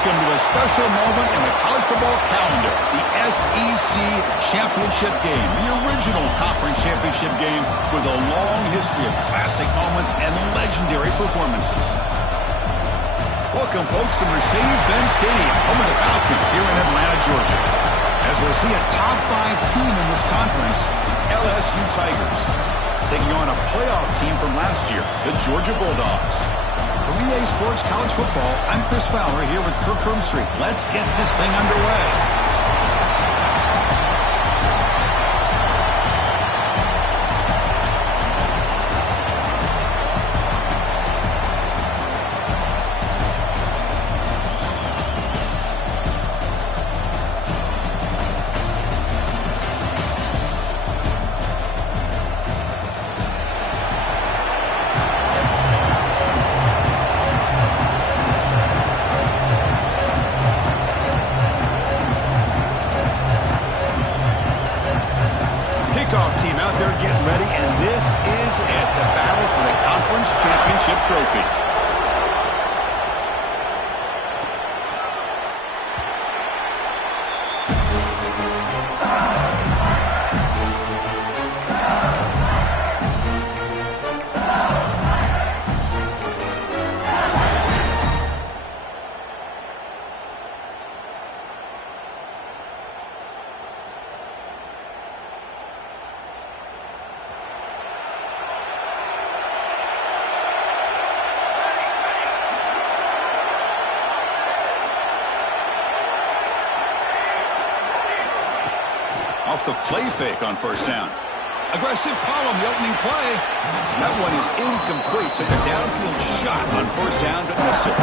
Welcome to a special moment in the college football calendar, the SEC Championship Game, the original conference championship game with a long history of classic moments and legendary performances. Welcome, folks, to Mercedes-Benz Stadium, home of the Falcons here in Atlanta, Georgia. As we'll see a top 5 team in this conference, LSU Tigers, taking on a playoff team from last year, the Georgia Bulldogs. For EA Sports College Football, I'm Chris Fowler here with Kirk Herbstreit. Let's get this thing underway. Team out there getting ready, and this is it, the battle for the conference championship trophy. Off the play fake on first down. Aggressive call on the opening play. That one is incomplete. Took a downfield shot on first down, but missed it.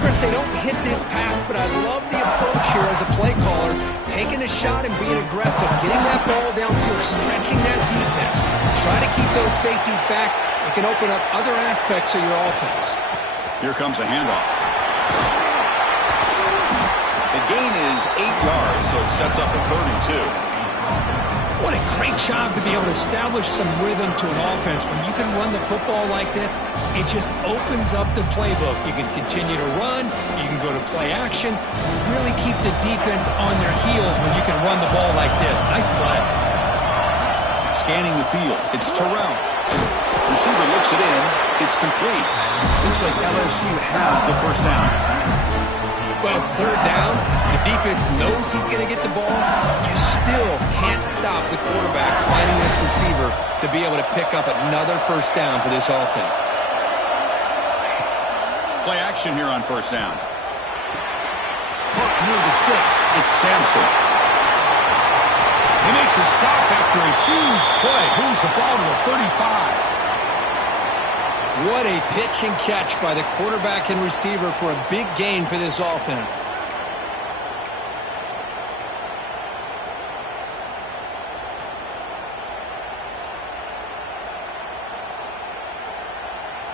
Chris, they don't hit this pass, but I love the approach here as a play caller. Taking a shot and being aggressive. Getting that ball downfield, stretching that defense. Try to keep those safeties back. It can open up other aspects of your offense. Here comes a handoff. The gain is 8 yards, so it sets up a 3rd and 2. What a great job to be able to establish some rhythm to an offense. When you can run the football like this, it just opens up the playbook. You can continue to run, you can go to play action, really keep the defense on their heels when you can run the ball like this. Nice play. Scanning the field, it's Terrell. Receiver looks it in, it's complete. Looks like LSU has the first down. Well, it's 3rd down. The defense knows he's going to get the ball. You still can't stop the quarterback finding this receiver to be able to pick up another first down for this offense. Play action here on first down. Caught near the sticks. It's Sampson. They make the stop after a huge play. Moves the ball to the 35. What a pitch and catch by the quarterback and receiver for a big gain for this offense.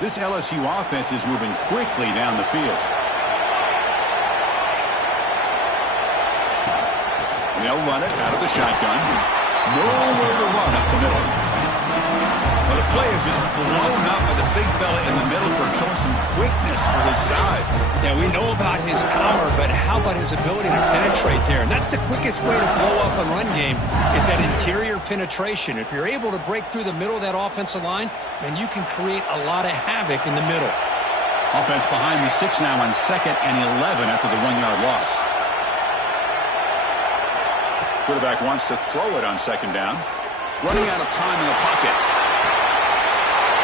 This LSU offense is moving quickly down the field. They'll run it out of the shotgun. Nowhere to run up the middle. Well, the play is just blown up by the big fella in the middle for showing some quickness for his size. Yeah, we know about his power, but how about his ability to penetrate there? And that's the quickest way to blow up a run game is that interior penetration. If you're able to break through the middle of that offensive line, then you can create a lot of havoc in the middle. Offense behind the 6 now on 2nd and 11 after the 1-yard loss. Quarterback wants to throw it on 2nd down. Running out of time in the pocket.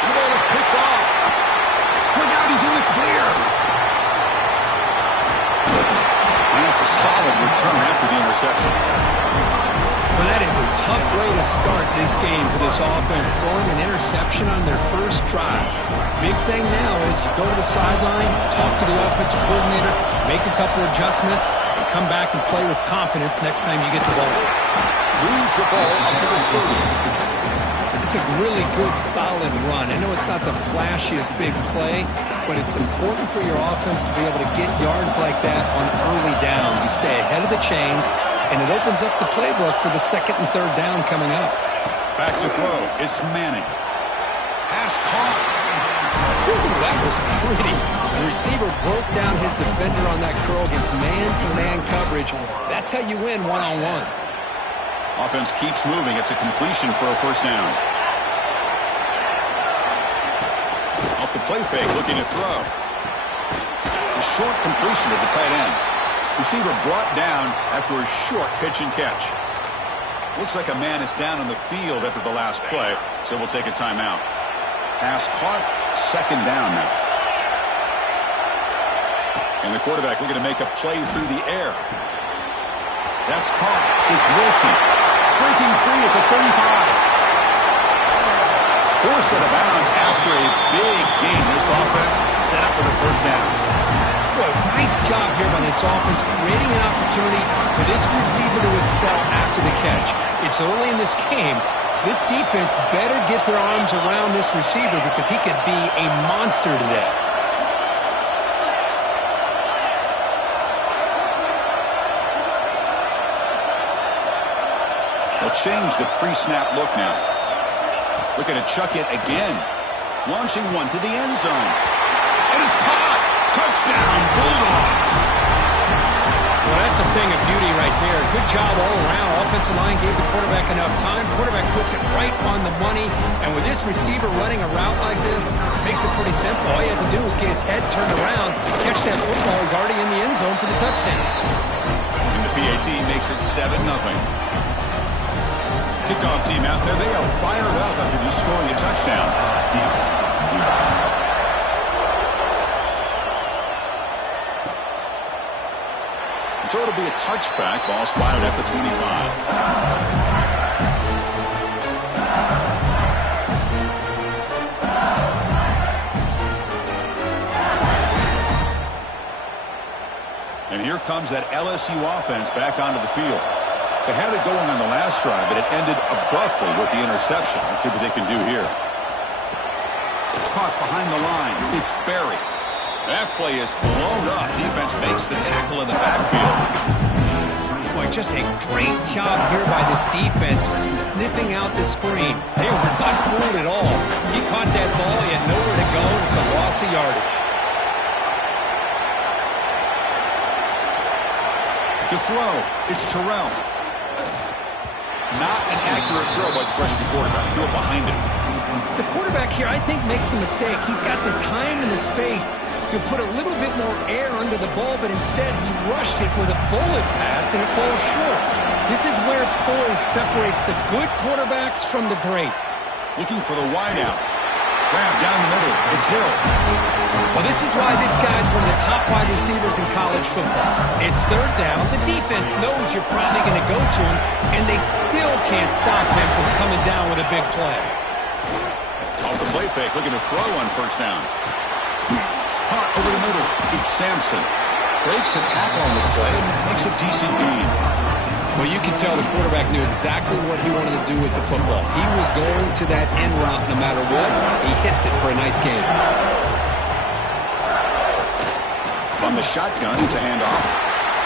The ball is picked off. Look out, he's in the clear. And that's a solid return after the interception. Well, that is a tough way to start this game for this offense, throwing an interception on their first drive. Big thing now is you go to the sideline, talk to the offensive coordinator, make a couple adjustments, and come back and play with confidence next time you get the ball. Moves the ball up to the 30. It's a really good, solid run. I know it's not the flashiest big play, but it's important for your offense to be able to get yards like that on early downs. You stay ahead of the chains, and it opens up the playbook for the 2nd and 3rd down coming up. Back to throw. It's Manning. Pass caught. Whew, that was pretty. The receiver broke down his defender on that curl against man-to-man coverage. That's how you win one-on-ones. Offense keeps moving. It's a completion for a first down. Off the play fake, looking to throw. A short completion to the tight end. Receiver brought down after a short pitch and catch. Looks like a man is down on the field after the last play, so we'll take a timeout. Pass caught, second down now. And the quarterback looking to make a play through the air. That's caught. It's Wilson. Breaking free at the 35. Forced out of bounds after a big gain. This offense set up with a first down. Boy, nice job here by this offense, creating an opportunity for this receiver to excel after the catch. It's early in this game, so this defense better get their arms around this receiver because he could be a monster today. They'll change the pre-snap look now. Looking to chuck it again. Launching one to the end zone. And it's caught! Touchdown, Bulldogs! Well, that's a thing of beauty right there. Good job all around. Offensive line gave the quarterback enough time. Quarterback puts it right on the money. And with this receiver running a route like this, makes it pretty simple. All you have to do is get his head turned around, catch that football. He's already in the end zone for the touchdown. And the PAT makes it 7-0. Kickoff team out there. They are fired up after just scoring a touchdown. So it'll be a touchback. Ball spotted at the 25. And here comes that LSU offense back onto the field. They had it going on the last drive, but it ended abruptly with the interception. Let's see what they can do here. Caught behind the line. It's Berry. That play is blown up. Defense makes the tackle in the backfield. Boy, just a great job here by this defense, sniffing out the screen. They were not fooled at all. He caught that ball. He had nowhere to go, and it's a loss of yardage. To throw, it's Terrell. Not an accurate throw by the freshman quarterback. Threw it behind him. The quarterback here, I think, makes a mistake. He's got the time and the space to put a little bit more air under the ball, but instead he rushed it with a bullet pass, and it falls short. This is where poise separates the good quarterbacks from the great. Looking for the wideout. Grab down the middle. It's Hill. Well, this is why this guy's one of the top wide receivers in college football. It's third down. The defense knows you're probably going to go to him, and they still can't stop him from coming down with a big play. Off the play fake, looking to throw on first down. Caught over the middle. It's Sampson. Breaks a tackle on the play and makes a decent gain. Well, you can tell the quarterback knew exactly what he wanted to do with the football. He was going to that end route no matter what. He hits it for a nice gain. On the shotgun, it's a handoff.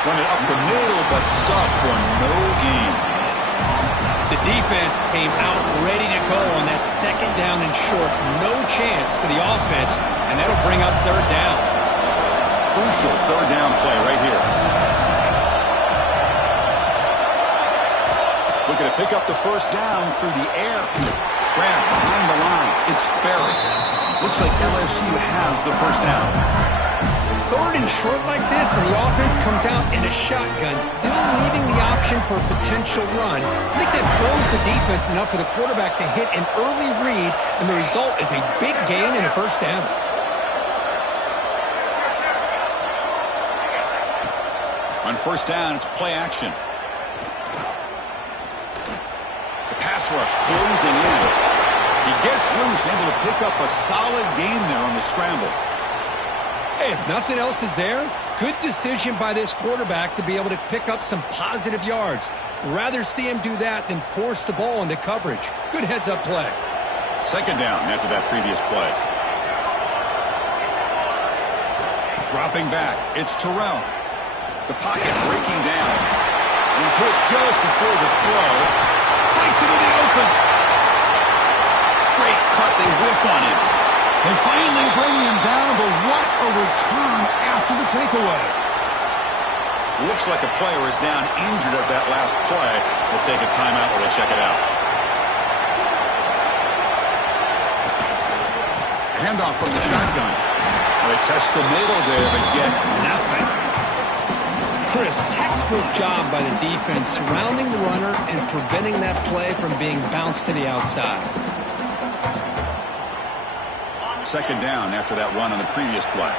Run it up the middle, but stuffed for no gain. The defense came out ready to go on that second down and short. No chance for the offense, and that'll bring up third down. Crucial third down play right here. Looking to pick up the first down through the air. Grab behind the line. It's Berry. Looks like LSU has the first down. Third and short like this, and the offense comes out in a shotgun, still leaving the option for a potential run. I think that throws the defense enough for the quarterback to hit an early read, and the result is a big gain and a first down. On first down, it's play action. The pass rush closing in. He gets loose, able to pick up a solid gain there on the scramble. Hey, if nothing else is there, good decision by this quarterback to be able to pick up some positive yards. Rather see him do that than force the ball into coverage. Good heads-up play. Second down after that previous play. Dropping back, it's Terrell. The pocket breaking down. He's hit just before the throw. Breaks into the open. Great cut, they whiff on him. They finally bring him down, but what a return after the takeaway. Looks like a player is down injured at that last play. They'll take a timeout while they check it out. Handoff from the shotgun. They test the middle there, but get nothing. Chris, textbook job by the defense surrounding the runner and preventing that play from being bounced to the outside. Second down after that run on the previous play.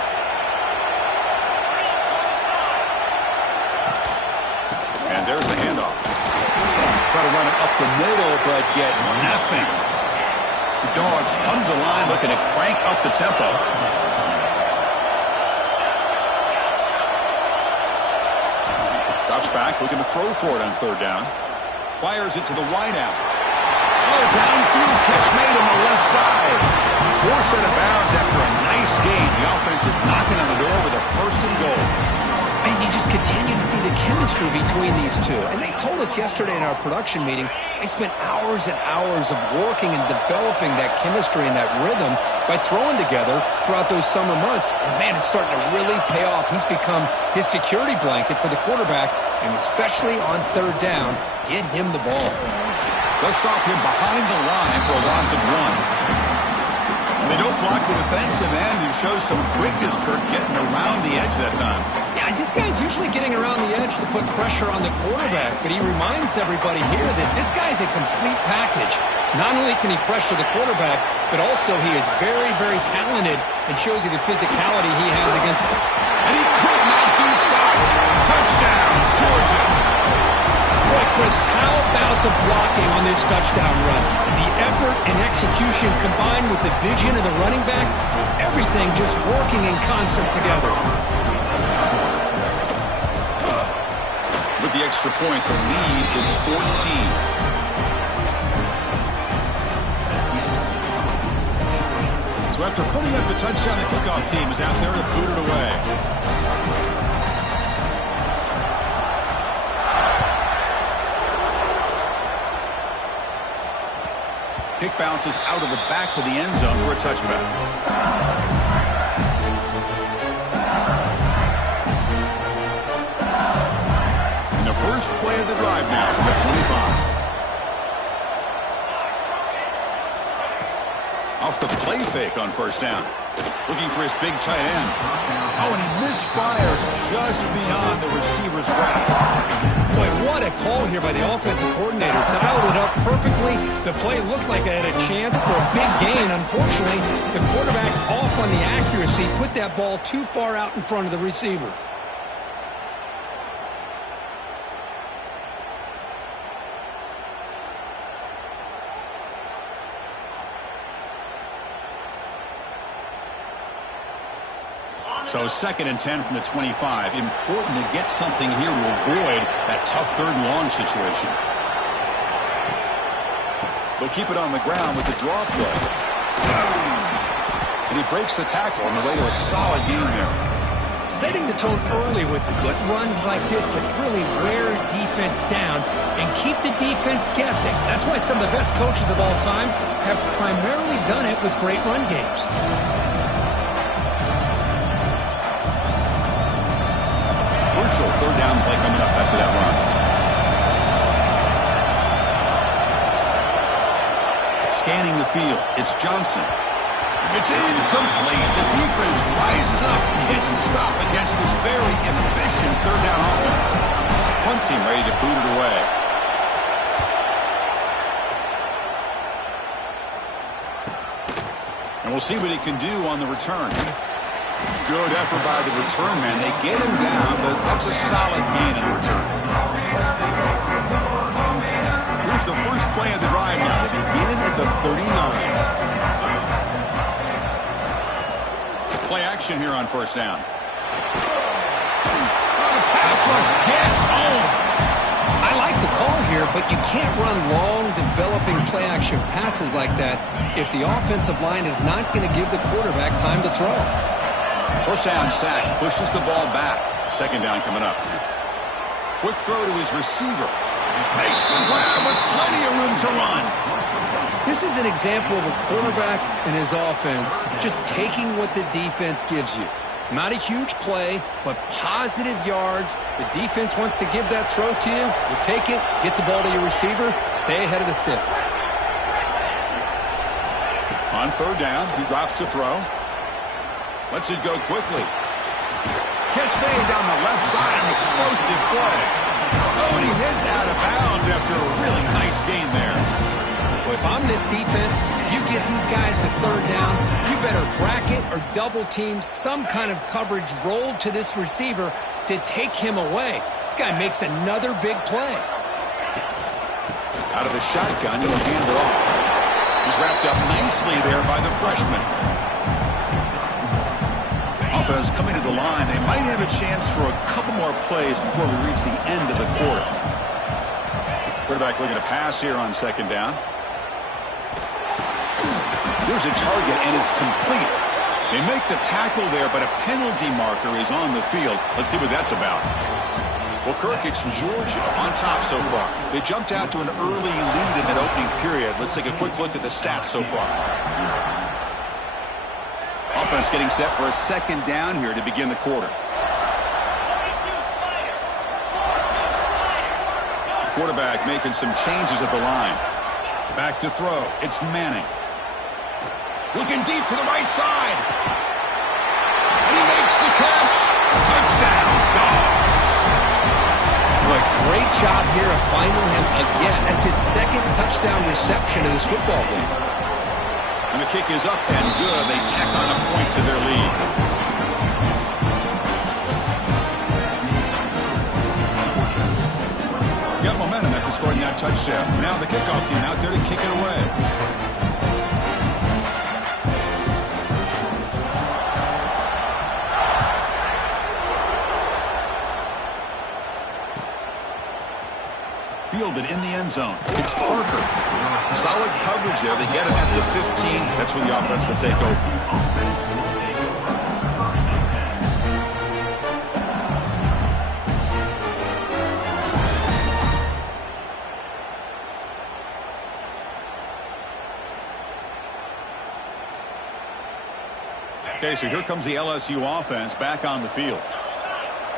And there's the handoff. Try to run it up the middle, but get nothing. The Dogs come to the line looking to crank up the tempo. Drops back, looking to throw for it on third down. Fires it to the wideout. Oh, downfield catch made on the left side. Forced out of bounds after a nice gain. The offense is knocking on the door with a first and goal. And you just continue to see the chemistry between these two. And they told us yesterday in our production meeting, they spent hours and hours of working and developing that chemistry and that rhythm by throwing together throughout those summer months. And, man, it's starting to really pay off. He's become his security blanket for the quarterback, and especially on third down, get him the ball. They'll stop him behind the line for a loss of 1. They don't block the defensive end and show some quickness, Kirk, getting around the edge that time. Yeah, this guy's usually getting around the edge to put pressure on the quarterback, but he reminds everybody here that this guy's a complete package. Not only can he pressure the quarterback, but also he is very, very talented and shows you the physicality he has against them. And he could not be stopped. Touchdown, Georgia. Boy, Chris, how about the blocking on this touchdown run? The effort and execution combined with the vision of the running back, everything just working in concert together. With the extra point, the lead is 14. So after putting up the touchdown, the kickoff team is out there to boot it away. Kick bounces out of the back of the end zone for a touchback. And the first play of the drive now from the 25. Off the play fake on first down. Looking for his big tight end. Oh, and he misfires just beyond the receiver's grasp. Boy, what a call here by the offensive coordinator. Dialed it up perfectly. The play looked like it had a chance for a big gain. Unfortunately, the quarterback off on the accuracy, put that ball too far out in front of the receiver. So 2nd and 10 from the 25. Important to get something here to avoid that tough third and long situation. They'll keep it on the ground with the draw play. And he breaks the tackle on the way to a solid game there. Setting the tone early with good runs like this can really wear defense down and keep the defense guessing. That's why some of the best coaches of all time have primarily done it with great run games. Third down play coming up after that run. Scanning the field, it's Johnson. It's incomplete. The defense rises up and gets the stop against this very efficient third down offense. Punt team ready to boot it away. And we'll see what he can do on the return. Good effort by the return man. They get him down, but that's a solid gain in return. Here's the first play of the drive now. They begin at the 39. Play action here on first down. The pass rush gets home. I like the call here, but you can't run long, developing play-action passes like that if the offensive line is not going to give the quarterback time to throw. First down sack, pushes the ball back. Second down coming up. Quick throw to his receiver. Makes the grab with plenty of room to run. This is an example of a quarterback and his offense just taking what the defense gives you. Not a huge play, but positive yards. The defense wants to give that throw to you. You take it, get the ball to your receiver, stay ahead of the sticks. On third down, he drops to throw. Lets it go quickly. Catch made down the left side, an explosive play. Oh, and he heads out of bounds after a really nice gain there. Well, if I'm this defense, you get these guys to third down, you better bracket or double team some kind of coverage rolled to this receiver to take him away. This guy makes another big play. Out of the shotgun, he'll hand it off. He's wrapped up nicely there by the freshman. Offense coming to the line. They might have a chance for a couple more plays before we reach the end of the quarter. Quarterback looking to pass here on second down. Here's a target, and it's complete. They make the tackle there, but a penalty marker is on the field. Let's see what that's about. Well, Kirk, it's Georgia on top so far. They jumped out to an early lead in that opening period. Let's take a quick look at the stats so far. Offense getting set for a second down here to begin the quarter. Quarterback making some changes at the line. Back to throw. It's Manning. Looking deep for the right side. And he makes the catch. Touchdown, Dogs. Boy, great job here of finding him again. That's his second touchdown reception in this football game. And the kick is up and good. They tack on a point to their lead. Got momentum after scoring that touchdown. Now the kickoff team out there to kick it away. Fielded in the end zone. It's Parker. Solid coverage there. They get him at the 15. That's where the offense will take over. Okay, so here comes the LSU offense back on the field.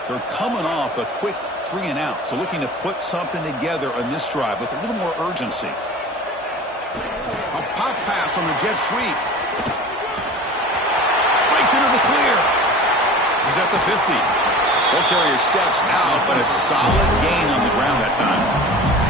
They're coming off a quick 3 and out, so looking to put something together on this drive with a little more urgency. A pop pass on the jet sweep. Breaks into the clear. He's at the 50. Ball carrier steps out, but a solid gain on the ground that time.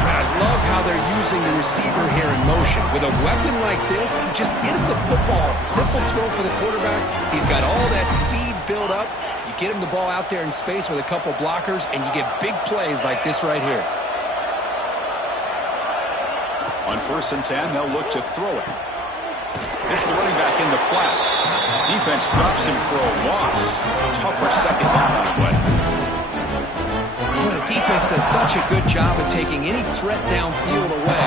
I love how they're using the receiver here in motion. With a weapon like this, just get him the football. Simple throw for the quarterback. He's got all that speed built up. You get him the ball out there in space with a couple blockers, and you get big plays like this right here. On 1st and 10, they'll look to throw it. Hits the running back in the flat. Defense drops him for a loss. Tougher second down on the way. Well, the defense does such a good job of taking any threat downfield away.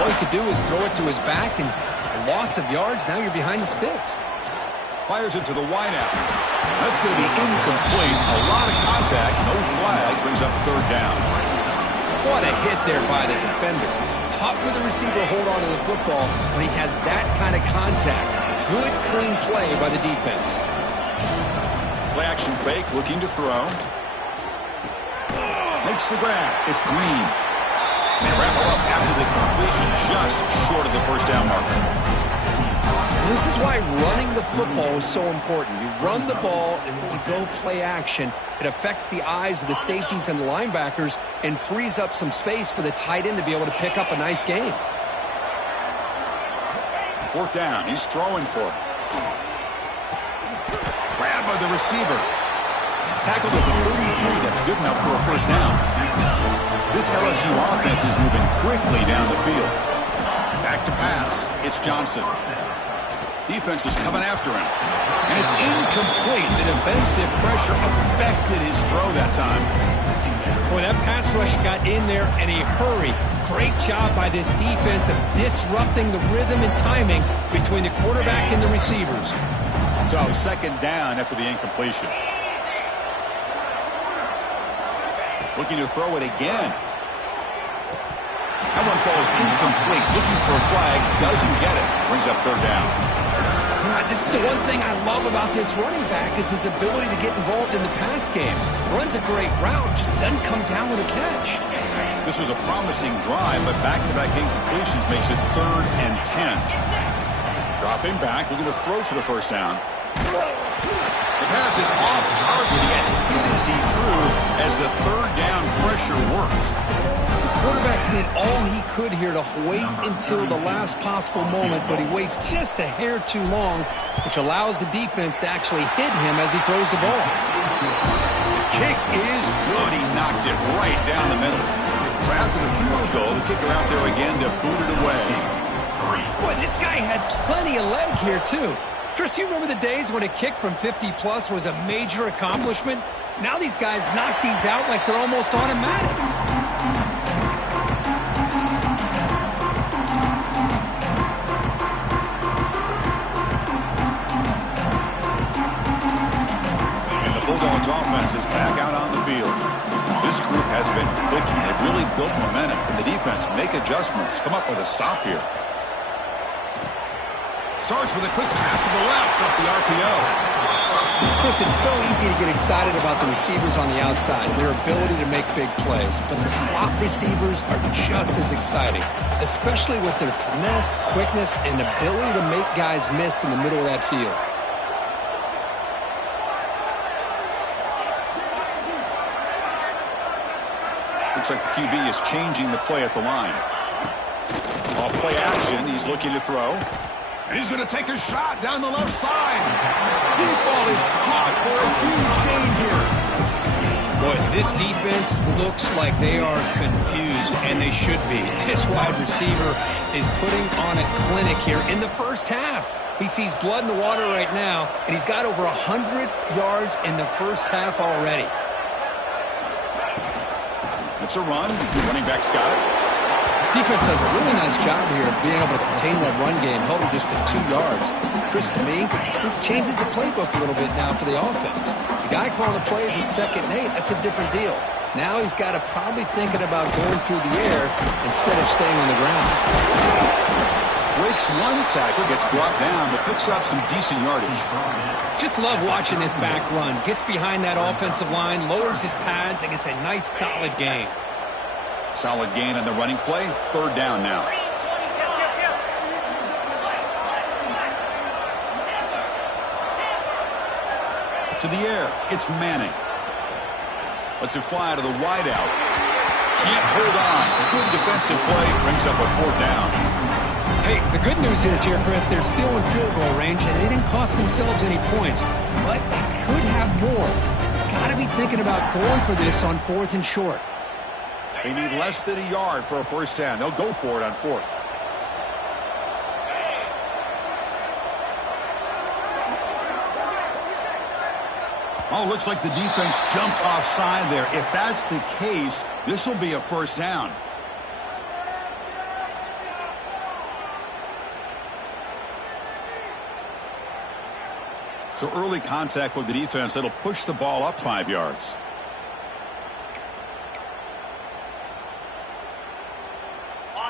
All he could do is throw it to his back, and a loss of yards, now you're behind the sticks. Fires it to the wideout. That's going to be incomplete. A lot of contact. No flag. Brings up third down. What a hit there by the defender. Tough for the receiver to hold on to the football when he has that kind of contact. Good, clean play by the defense. Play action fake. Looking to throw. Makes the grab. It's Green. They wrap him up after the completion, just short of the first down marker. This is why running the football is so important. You run the ball, and then you go play action. It affects the eyes of the safeties and the linebackers and frees up some space for the tight end to be able to pick up a nice gain. 4th down. He's throwing for it. Grabbed by the receiver. Tackled at the 33. That's good enough for a first down. This LSU offense is moving quickly down the field. Back to pass. It's Johnson. Defense is coming after him. And it's incomplete. The defensive pressure affected his throw that time. Boy, that pass rush got in there in a hurry. Great job by this defense of disrupting the rhythm and timing between the quarterback and the receivers. So, second down after the incompletion. Looking to throw it again. That one falls incomplete. Looking for a flag. Doesn't get it. Brings up third down. This is the one thing I love about this running back is his ability to get involved in the pass game. Runs a great route, just doesn't come down with a catch. This was a promising drive, but back-to-back incompletions makes it 3rd and 10. Dropping back, looking to throw for the first down. The pass is off target, yet hit as he threw as the third down pressure worked. The quarterback did all he could here to wait until the last possible moment, but he waits just a hair too long, which allows the defense to actually hit him as he throws the ball. The kick is good. He knocked it right down the middle. So after the field goal, the kicker out there again to boot it away. Boy, this guy had plenty of leg here, too. Chris, you remember the days when a kick from 50-plus was a major accomplishment? Now these guys knock these out like they're almost automatic. And the Bulldogs offense is back out on the field. This group has been clicking. They've really built momentum. Can the defense make adjustments? Come up with a stop here. Starts with a quick pass to the left off the RPO. Chris, it's so easy to get excited about the receivers on the outside, their ability to make big plays. But the slot receivers are just as exciting, especially with their finesse, quickness, and ability to make guys miss in the middle of that field. Looks like the QB is changing the play at the line. Off play action, he's looking to throw. And he's going to take a shot down the left side. Deep ball is caught for a huge gain here. Boy, this defense looks like they are confused, and they should be. This wide receiver is putting on a clinic here in the first half. He sees blood in the water right now, and he's got over 100 yards in the first half already. It's a run. The running back's got it. Defense does a really nice job here of being able to contain that run game, held him just to 2 yards. Chris, to me, this changes the playbook a little bit now for the offense. The guy calling the plays at 2nd and 8, that's a different deal. Now he's got to probably thinking about going through the air instead of staying on the ground. Breaks one tackle, gets brought down, but picks up some decent yardage. Just love watching this back run. Gets behind that offensive line, lowers his pads, and gets a nice solid gain. Solid gain on the running play. 3rd down now. To the air. It's Manning. Lets it fly to the wideout. Can't hold on. Good defensive play. Brings up a 4th down. Hey, the good news is here, Chris, they're still in field goal range, and they didn't cost themselves any points. But they could have more. Got to be thinking about going for this on 4th and short. They need less than a yard for a first down. They'll go for it on 4th. Oh, looks like the defense jumped offside there. If that's the case, this will be a first down. So early contact with the defense, that'll push the ball up 5 yards.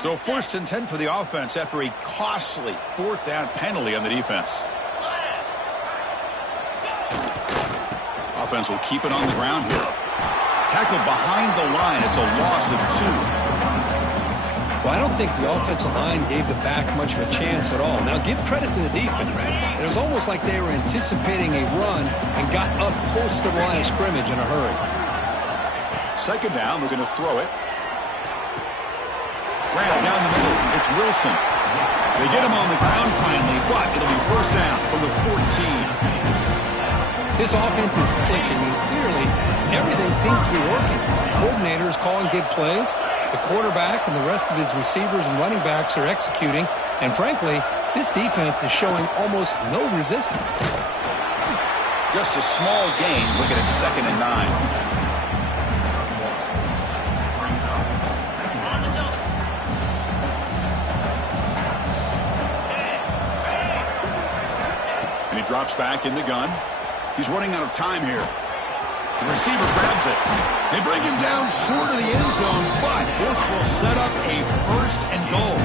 So 1st and 10 for the offense after a costly 4th down penalty on the defense. Offense will keep it on the ground here. Tackled behind the line. It's a loss of 2. Well, I don't think the offensive line gave the back much of a chance at all. Now, give credit to the defense. It was almost like they were anticipating a run and got up close to the line of scrimmage in a hurry. 2nd down, we're going to throw it. Ran down the middle. It's Wilson. They get him on the ground finally, but it'll be first down from the 14. This offense is clicking, and clearly everything seems to be working. The coordinator is calling good plays. The quarterback and the rest of his receivers and running backs are executing. And frankly, this defense is showing almost no resistance. Just a small gain, looking at 2nd and 9. Drops back in the gun. He's running out of time here. The receiver grabs it. They bring him down short of the end zone, but this will set up a 1st and goal.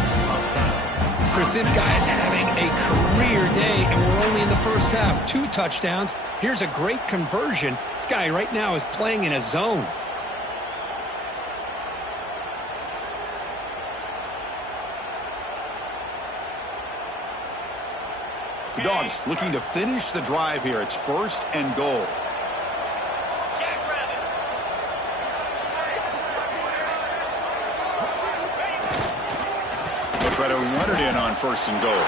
Chris, this guy is having a career day, and we're only in the first half. 2 touchdowns. Here's a great conversion. This guy right now is playing in a zone. The Dogs looking to finish the drive here. It's 1st and goal. They'll try to run it in on 1st and goal.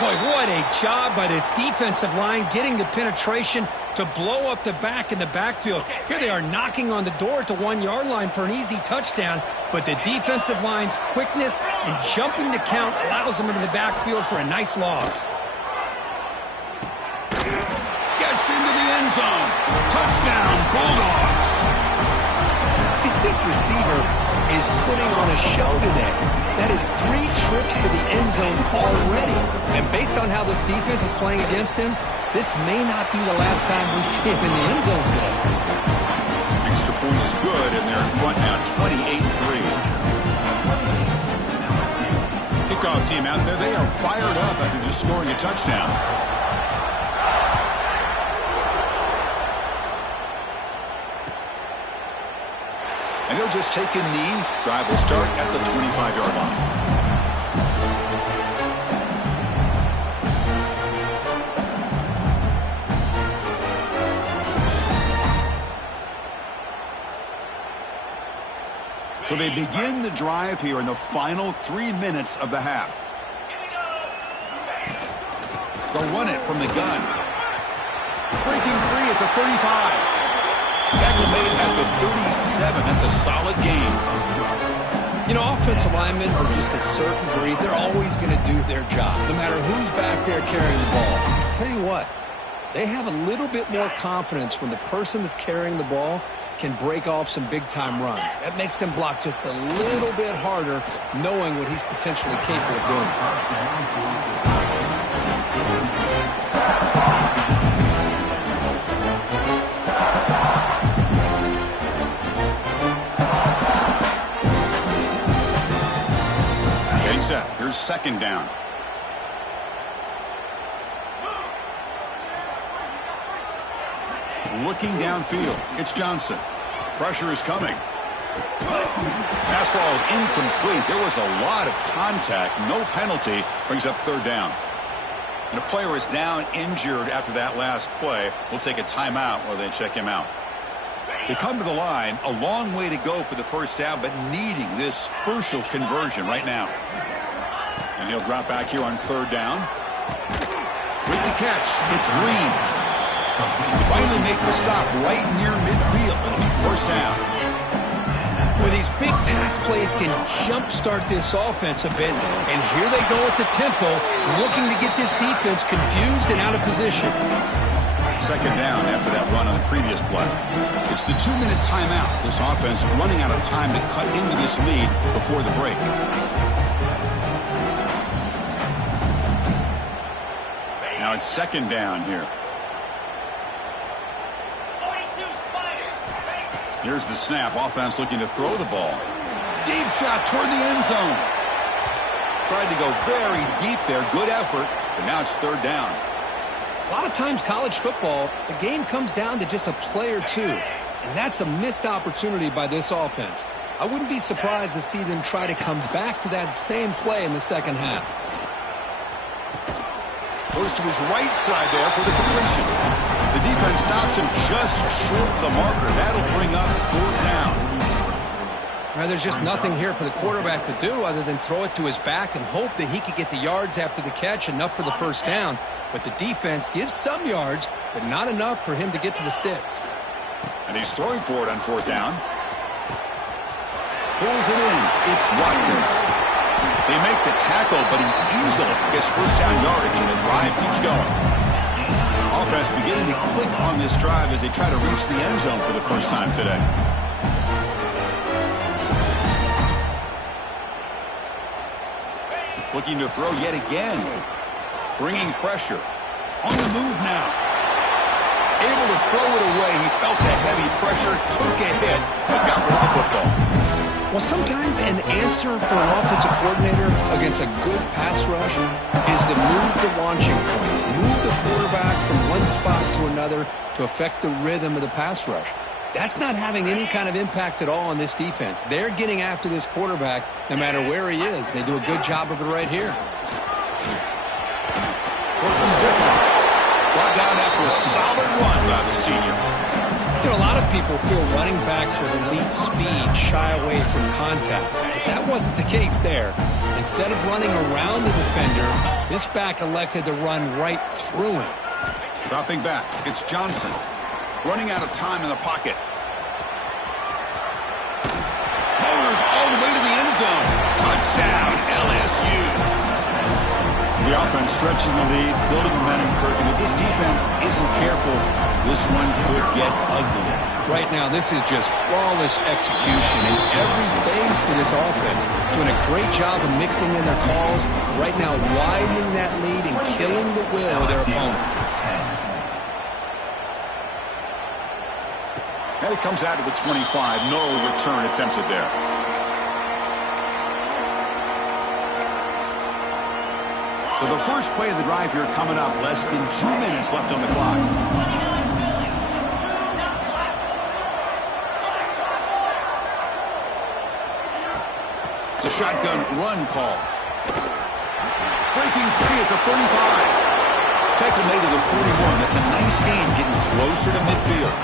Boy, what a job by this defensive line getting the penetration to blow up the back in the backfield. Here they are knocking on the door at the 1-yard line for an easy touchdown, but the defensive line's quickness and jumping the count allows them into the backfield for a nice loss. Gets into the end zone. Touchdown, Bulldogs. This receiver is putting on a show today. That is 3 trips to the end zone already. And based on how this defense is playing against him, this may not be the last time we see him in the end zone today. Extra point is good, and they're in front now, 28-3. Kickoff team out there. They are fired up after just scoring a touchdown. And he'll just take a knee. Drive will start at the 25-yard line. So they begin the drive here in the final 3 minutes of the half. They'll run it from the gun. Breaking free at the 35. Tackle made at the 37. That's a solid game. You know, offensive linemen are just a certain breed. They're always going to do their job, no matter who's back there carrying the ball. I'll tell you what, they have a little bit more confidence when the person that's carrying the ball can break off some big-time runs. That makes them block just a little bit harder, knowing what he's potentially capable of doing. Set. Here's 2nd down. Looking downfield. It's Johnson. Pressure is coming. Pass ball is incomplete. There was a lot of contact. No penalty. Brings up 3rd down. And a player is down injured after that last play. We'll take a timeout while they check him out. They come to the line. A long way to go for the first down, but needing this crucial conversion right now. And he'll drop back here on 3rd down. With the catch, it's Green. Finally make the stop right near midfield. It'll be 1st down. Well, these big pass plays can jumpstart this offense a bit. And here they go at the tempo, looking to get this defense confused and out of position. 2nd down after that run on the previous play. It's the 2-minute timeout. This offense running out of time to cut into this lead before the break. Now it's 2nd down here. Here's the snap. Offense looking to throw the ball. Deep shot toward the end zone. Tried to go very deep there. Good effort. But now it's 3rd down. A lot of times college football, the game comes down to just a play or two. And that's a missed opportunity by this offense. I wouldn't be surprised to see them try to come back to that same play in the second half. Goes to his right side there for the completion. The defense stops him just short of the marker. That'll bring up 4th down. Now, there's just nothing here for the quarterback to do other than throw it to his back and hope that he could get the yards after the catch, enough for the first down. But the defense gives some yards, but not enough for him to get to the sticks. And he's throwing for it on 4th down. Pulls it in. It's Watkins. They make the tackle, but he easily gets first down yardage, and the drive keeps going. Offense beginning to click on this drive as they try to reach the end zone for the first time today. Looking to throw yet again. Bringing pressure. On the move now. Able to throw it away. He felt the heavy pressure, took a hit, but got rid of the football. Well, sometimes an answer for an offensive coordinator against a good pass rush is to move the launching point, move the quarterback from one spot to another to affect the rhythm of the pass rush. That's not having any kind of impact at all on this defense. They're getting after this quarterback no matter where he is. They do a good job of it right here. There's a stiff one. Brought down after a solid run by the senior. You know, a lot of people feel running backs with elite speed shy away from contact, but that wasn't the case there. Instead of running around the defender, this back elected to run right through him. Dropping back, it's Johnson. Running out of time in the pocket. Motors all the way to the end zone. Touchdown, LSU. The offense stretching the lead, building momentum, Kirk. And if this defense isn't careful, this one could get ugly. Right now, this is just flawless execution in every phase for this offense. Doing a great job of mixing in their calls. Right now, widening that lead and killing the will of their opponent. And it comes out to the 25. No return attempted there. So the first play of the drive here coming up. Less than 2 minutes left on the clock. It's a shotgun run call. Breaking free at the 35. Tackle made to the 41. That's a nice gain, getting closer to midfield.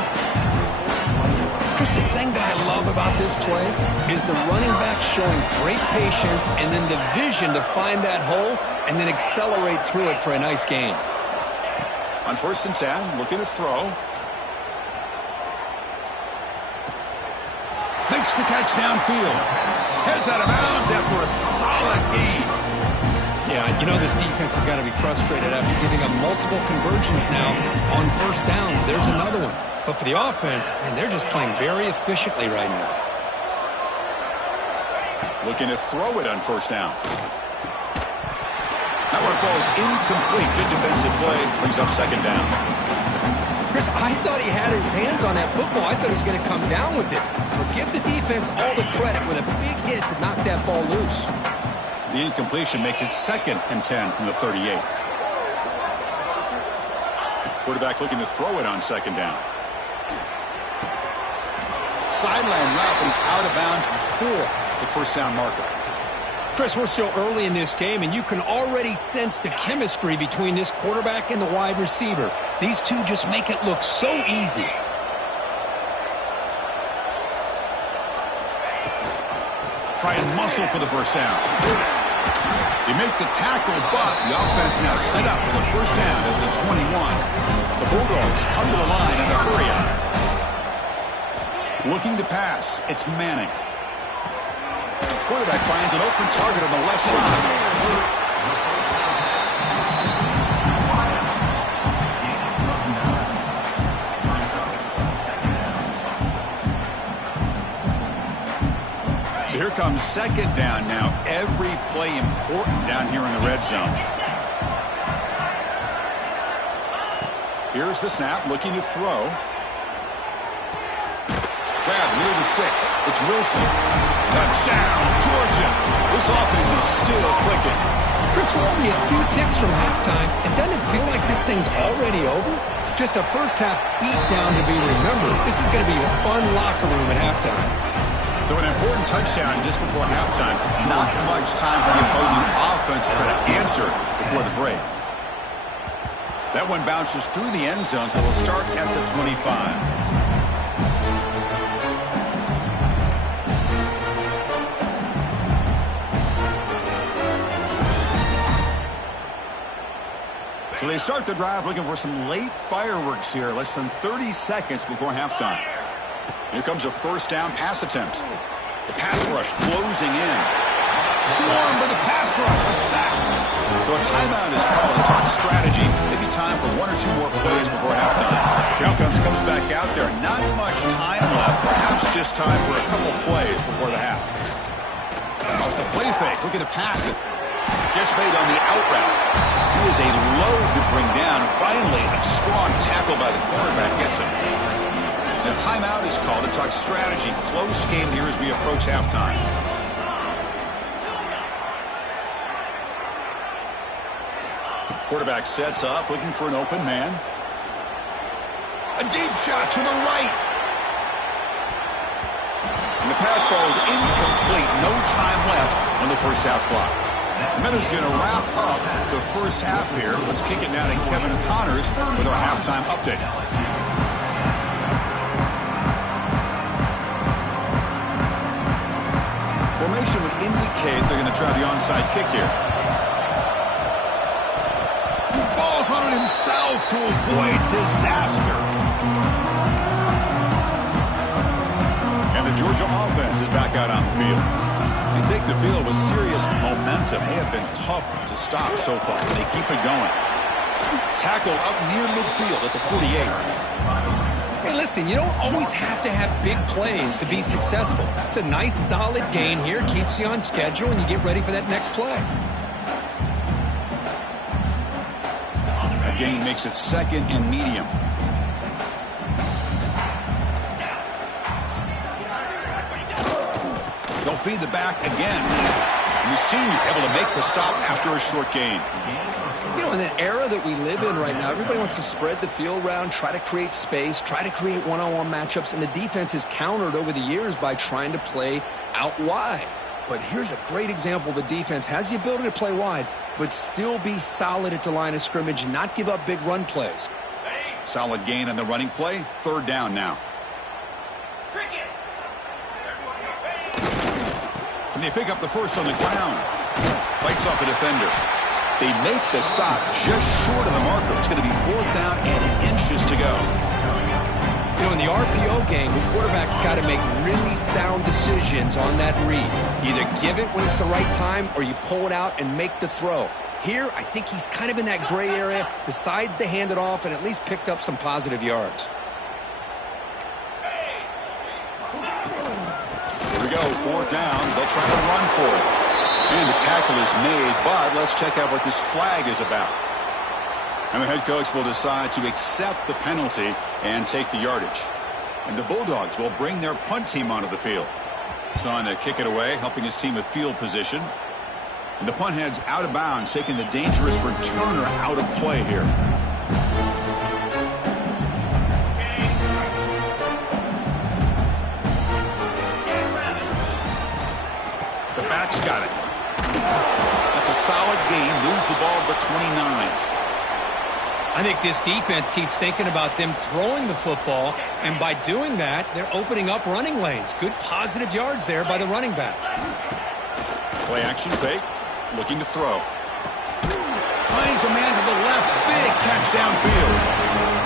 Chris, the thing that I love about this play is the running back showing great patience and then the vision to find that hole and then accelerate through it for a nice gain. On 1st and 10, looking to throw. Makes the catch downfield. Heads out of bounds after a solid gain. Yeah, you know this defense has got to be frustrated after giving up multiple conversions now on 1st downs. There's another one. But for the offense, man, they're just playing very efficiently right now. Looking to throw it on 1st down. That one falls incomplete. Good defensive play. Brings up 2nd down. Chris, I thought he had his hands on that football. I thought he was going to come down with it. But give the defense all the credit with a big hit to knock that ball loose. The incompletion makes it 2nd and 10 from the 38. Quarterback looking to throw it on 2nd down. Sideline route, but he's out of bounds before the 1st down marker. Chris, we're still early in this game, and you can already sense the chemistry between this quarterback and the wide receiver. These two just make it look so easy. Try and muscle for the 1st down. They make the tackle, but the offense now set up for the 1st down at the 21. The Bulldogs come to the line in the hurry up. Looking to pass, it's Manning. Quarterback finds an open target on the left side. So here comes 2nd down now. Every play important down here in the red zone. Here's the snap, looking to throw. Grab near the sticks. It's Wilson. Touchdown, Georgia. This offense is still clicking. Chris, we're only a few ticks from halftime, and doesn't it feel like this thing's already over? Just a first-half beatdown to be remembered. This is going to be a fun locker room at halftime. So an important touchdown just before halftime. Not much time for the opposing offense to try to answer before the break. That one bounces through the end zone, so they'll start at the 25. So they start the drive looking for some late fireworks here, less than 30 seconds before halftime. Here comes a 1st down pass attempt. The pass rush closing in. Swarmed by the pass rush, a sack. So a timeout is called to talk strategy. Maybe time for 1 or 2 more plays before halftime. The offense comes back out there. Not much time left. Perhaps just time for a couple plays before the half. Off the play fake, looking to pass it. Gets made on the out route. He is a load to bring down. Finally, a strong tackle by the cornerback gets him. And a timeout is called to talk strategy. Close game here as we approach halftime. Quarterback sets up, looking for an open man. A deep shot to the right. And the pass falls incomplete. No time left on the first half clock. Meadows going to wrap up the first half here. Let's kick it now to Kevin Connors with our halftime update. Formation would indicate they're going to try the onside kick here. Falls on it himself to avoid disaster. And the Georgia offense is back out on the field. They take the field with serious momentum. They have been tough to stop so far. They keep it going. Tackle up near midfield at the 48. Hey, listen, you don't always have to have big plays to be successful. It's a nice, solid gain here. Keeps you on schedule, and you get ready for that next play. That gain makes it second and medium. They'll feed the back again. And the senior able to make the stop after a short gain. You know, in the era that we live in right now, everybody wants to spread the field around, try to create space, try to create one-on-one matchups, and the defense is countered over the years by trying to play out wide. But here's a great example. The defense has the ability to play wide, but still be solid at the line of scrimmage, not give up big run plays. Solid gain on the running play. Third down now. And they pick up the first on the ground. Fights off a defender. They make the stop just short of the marker. It's going to be fourth down and inches to go. You know, in the RPO game, the quarterback's got to make really sound decisions on that read. Either give it when it's the right time or you pull it out and make the throw. Here, I think he's kind of in that gray area, decides to hand it off and at least picked up some positive yards. Here we go, fourth down. They'll try to run for it. And the tackle is made, but let's check out what this flag is about. And the head coach will decide to accept the penalty and take the yardage. And the Bulldogs will bring their punt team onto the field. He's on to kick it away, helping his team with field position. And the punt heads out of bounds, taking the dangerous returner out of play here. The back's got it. That's a solid gain. Moves the ball to the 29. I think this defense keeps thinking about them throwing the football, and by doing that, they're opening up running lanes. Good positive yards there by the running back. Play action fake. Looking to throw. Finds a man to the left. Big catch downfield.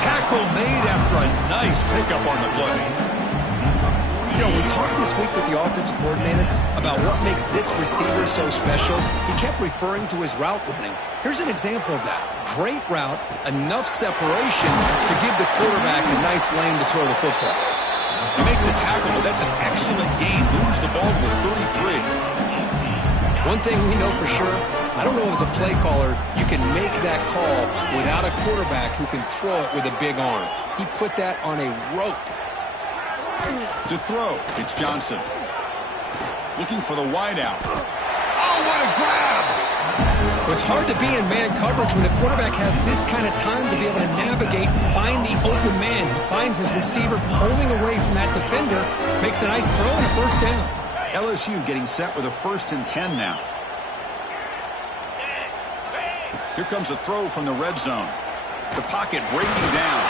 Tackle made after a nice pickup on the play. You know, we talked this week with the offensive coordinator about what makes this receiver so special. He kept referring to his route running. Here's an example of that. Great route, enough separation to give the quarterback a nice lane to throw the football. They make the tackle, but that's an excellent gain. Moves the ball to the 33. One thing we know for sure, I don't know as a play caller, you can make that call without a quarterback who can throw it with a big arm. He put that on a rope. To throw, it's Johnson. Looking for the wideout. Oh, what a grab! Well, it's hard to be in man coverage when the quarterback has this kind of time to be able to navigate and find the open man. He finds his receiver pulling away from that defender, makes a nice throw and a first down. LSU getting set with a 1st and 10 now. Here comes a throw from the red zone. The pocket breaking down.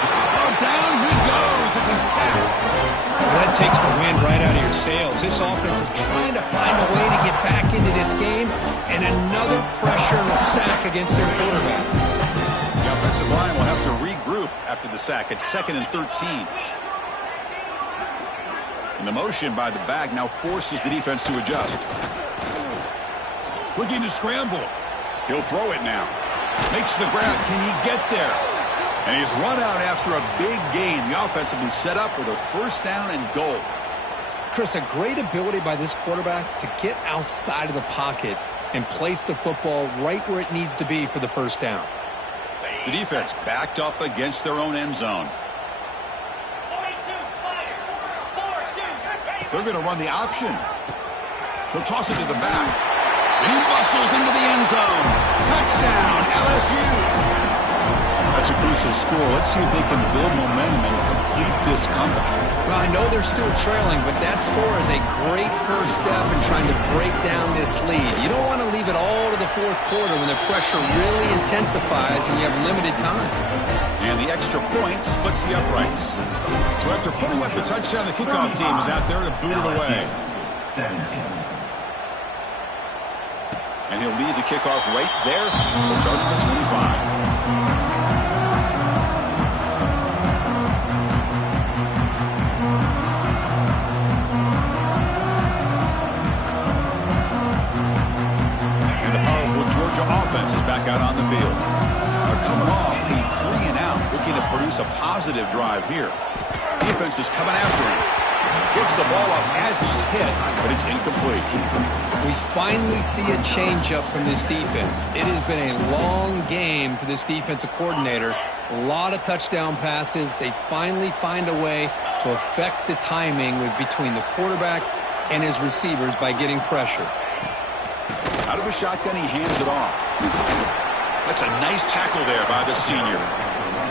Oh, down he goes. It's a sack. Well, that takes the wind right out of your sails. This offense is trying to find a way to get back into this game, and another pressure and a sack against their quarterback. The offensive line will have to regroup after the sack. It's 2nd and 13. And the motion by the back now forces the defense to adjust. Looking to scramble. He'll throw it now. Makes the grab. Can he get there? And he's run out after a big gain. The offense will be set up with a 1st down and goal. Chris, a great ability by this quarterback to get outside of the pocket and place the football right where it needs to be for the 1st down. The defense backed up against their own end zone. They're going to run the option. He'll toss it to the back. And he bustles into the end zone. Touchdown, LSU. That's a crucial score. Let's see if they can build momentum and complete this comeback. Well, I know they're still trailing, but that score is a great first step in trying to break down this lead. You don't want to leave it all to the fourth quarter when the pressure really intensifies and you have limited time. And the extra point splits the uprights. So after putting up the touchdown, the kickoff team is out there to boot it away. And he'll lead the kickoff right there. He'll start at the 25. Offense is back out on the field. They're coming off a 3-and-out, looking to produce a positive drive here. Defense is coming after him. Gets the ball up as he's hit, but it's incomplete. We finally see a changeup from this defense. It has been a long game for this defensive coordinator. A lot of touchdown passes. They finally find a way to affect the timing between the quarterback and his receivers by getting pressure. Out of the shotgun, he hands it off. That's a nice tackle there by the senior.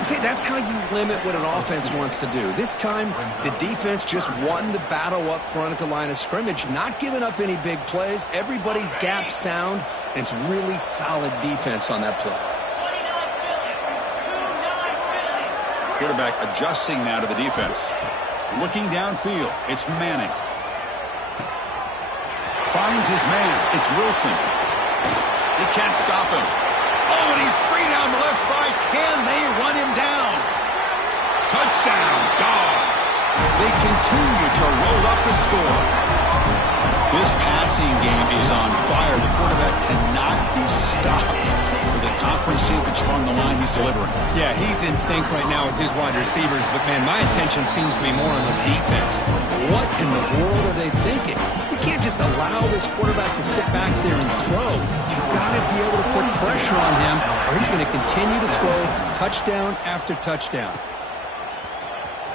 See, that's how you limit what an offense wants to do. This time, the defense just won the battle up front at the line of scrimmage, not giving up any big plays. Everybody's gap sound, and it's really solid defense on that play. Quarterback adjusting now to the defense. Looking downfield, it's Manning. Finds his man. It's Wilson. They can't stop him. Oh, and he's free down the left side. Can they run him down? Touchdown, Dogs. They continue to roll up the score. This passing game is on fire. The quarterback cannot be stopped. For the conference championship on the line, he's delivering. Yeah, he's in sync right now with his wide receivers. But, man, my attention seems to be more on the defense. What in the world are they thinking? You can't just allow this quarterback to sit back there and throw. You've got to be able to put pressure on him, or he's going to continue to throw touchdown after touchdown.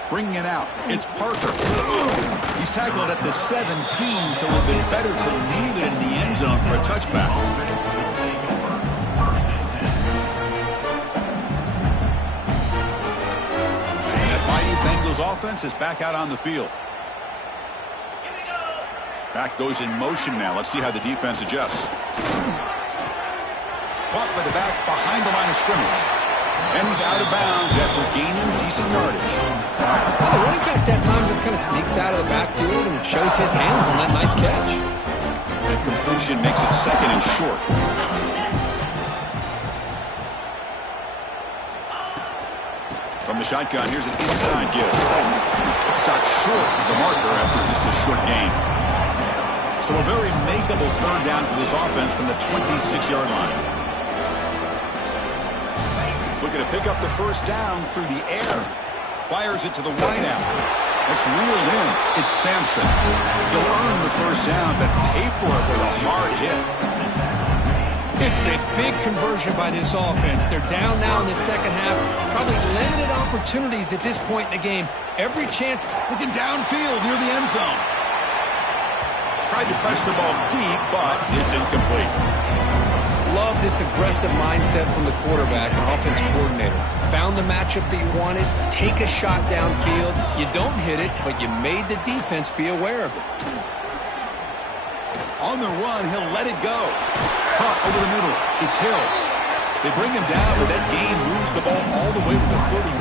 Bringing it out, it's Parker. He's tackled at the 17, so it would have been better to leave it in the end zone for a touchback. And that mighty Bengals offense is back out on the field. Back goes in motion now. Let's see how the defense adjusts. Caught by the back behind the line of scrimmage. And he's out of bounds after gaining decent yardage. Well, the running back that time just kind of sneaks out of the backfield and shows his hands on that nice catch. That completion makes it second and short. From the shotgun, here's an inside give. Stopped short of the marker after just a short gain. So a very makeable third down for this offense from the 26-yard line. Looking to pick up the first down through the air. Fires it to the wideout. That's reeled in. It's Sampson. He'll earn the first down, but pay for it with a hard hit. This is a big conversion by this offense. They're down now in the second half. Probably limited opportunities at this point in the game. Every chance. Looking downfield near the end zone. Tried to press the ball deep, but it's incomplete. Love this aggressive mindset from the quarterback and offensive coordinator. Found the matchup that you wanted. Take a shot downfield. You don't hit it, but you made the defense be aware of it. On the run, he'll let it go. Caught over the middle. It's Hill. They bring him down, but that gain moves the ball all the way to the 31.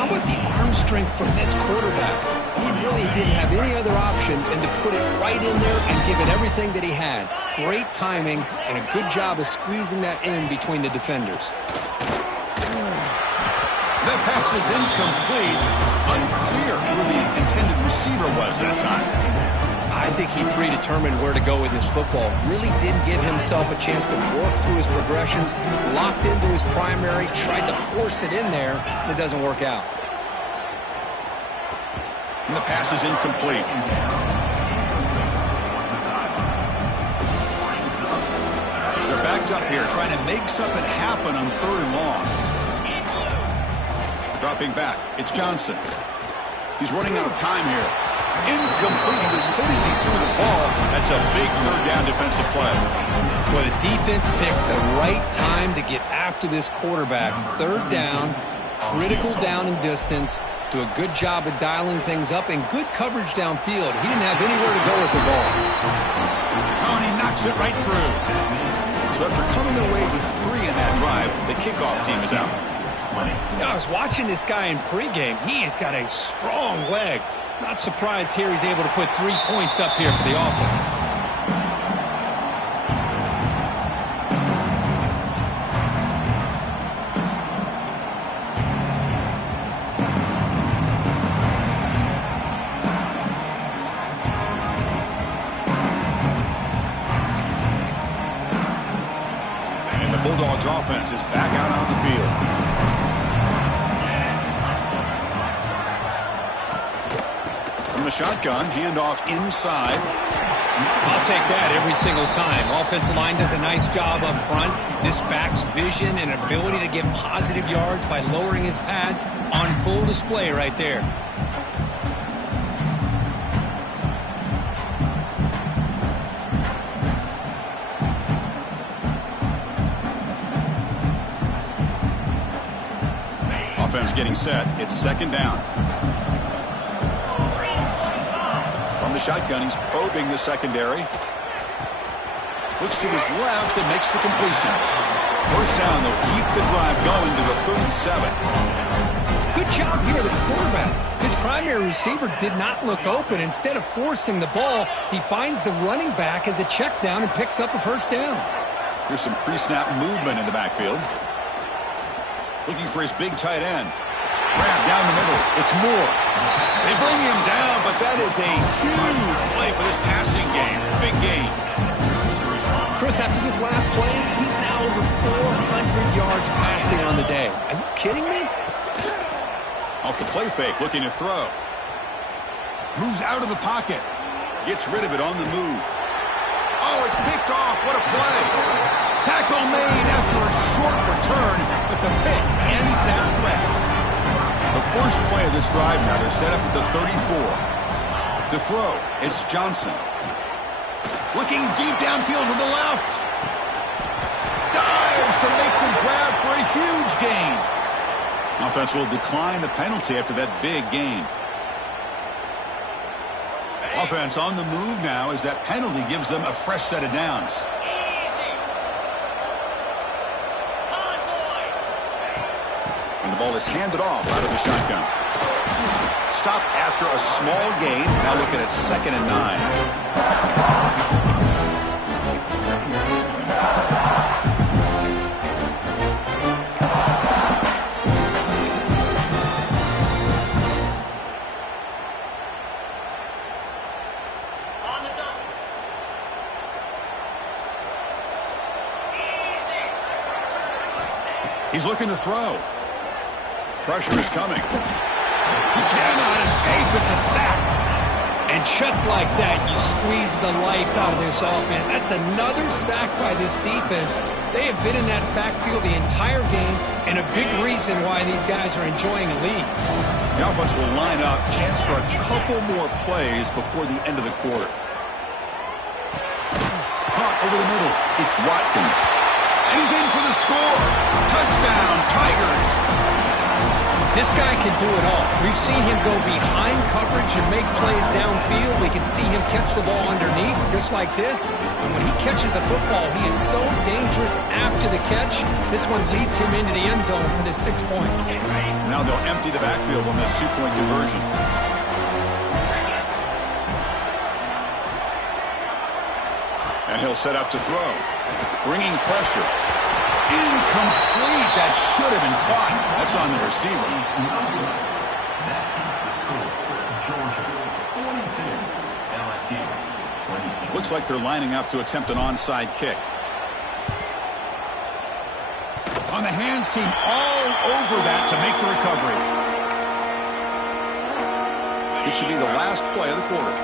How about the arm strength from this quarterback? He really didn't have any other option than to put it right in there and give it everything that he had. Great timing and a good job of squeezing that in between the defenders. That pass is incomplete. Unclear who the intended receiver was that time. I think he predetermined where to go with his football. Really didn't give himself a chance to work through his progressions. Locked into his primary, tried to force it in there, and it doesn't work out. And the pass is incomplete. They're backed up here, trying to make something happen on third and long. Dropping back, it's Johnson. He's running out of time here. Incomplete. He was hit as he threw the ball. That's a big third down defensive play. Well, the defense picks the right time to get after this quarterback. Third down, critical down and distance. Do a good job of dialing things up and good coverage downfield. He didn't have anywhere to go with the ball. Oh, and he knocks it right through. So after coming away with 3 in that drive, the kickoff team is out. I was watching this guy in pregame. He has got a strong leg. Not surprised here he's able to put 3 points up here for the offense. And the Bulldogs offense is back out on the field. The shotgun, handoff inside. I'll take that every single time. Offensive line does a nice job up front. This back's vision and ability to get positive yards by lowering his pads on full display right there. Offense getting set. It's second down. The shotgun, he's probing the secondary. Looks to his left and makes the completion. First down, they'll keep the drive going to the 37. Good job here, the quarterback. His primary receiver did not look open. Instead of forcing the ball, he finds the running back as a check down and picks up a first down. Here's some pre-snap movement in the backfield. Looking for his big tight end. Grab down the middle. It's Moore. They bring him down, but that is a huge play for this passing game. Big game. Chris, after this last play, he's now over 400 yards passing on the day. Are you kidding me? Off the play fake, looking to throw. Moves out of the pocket. Gets rid of it on the move. Oh, it's picked off. What a play. Tackle made after a short return, but the pick ends that threat. The first play of this drive now, they're set up at the 34. To throw, it's Johnson. Looking deep downfield to the left. Dives to make the grab for a huge gain. Offense will decline the penalty after that big gain. Offense on the move now as that penalty gives them a fresh set of downs. And the ball is handed off out of the shotgun. Stop after a small gain. Now looking at 2nd and 9. He's looking to throw. Pressure is coming. He cannot escape. It's a sack. And just like that, you squeeze the life out of this offense. That's another sack by this defense. They have been in that backfield the entire game, and a big reason why these guys are enjoying a lead. The offense will line up. Chance for a couple more plays before the end of the quarter. Caught over the middle. It's Watkins. And he's in for the score. Touchdown, Tigers. This guy can do it all. We've seen him go behind coverage and make plays downfield. We can see him catch the ball underneath, just like this. And when he catches a football, he is so dangerous after the catch. This one leads him into the end zone for the 6 points. Now they'll empty the backfield on this 2-point conversion. And he'll set up to throw. Bringing pressure. Incomplete. That should have been caught. That's on the receiver. Looks like they're lining up to attempt an onside kick. On the hands team all over that to make the recovery. This should be the last play of the quarter.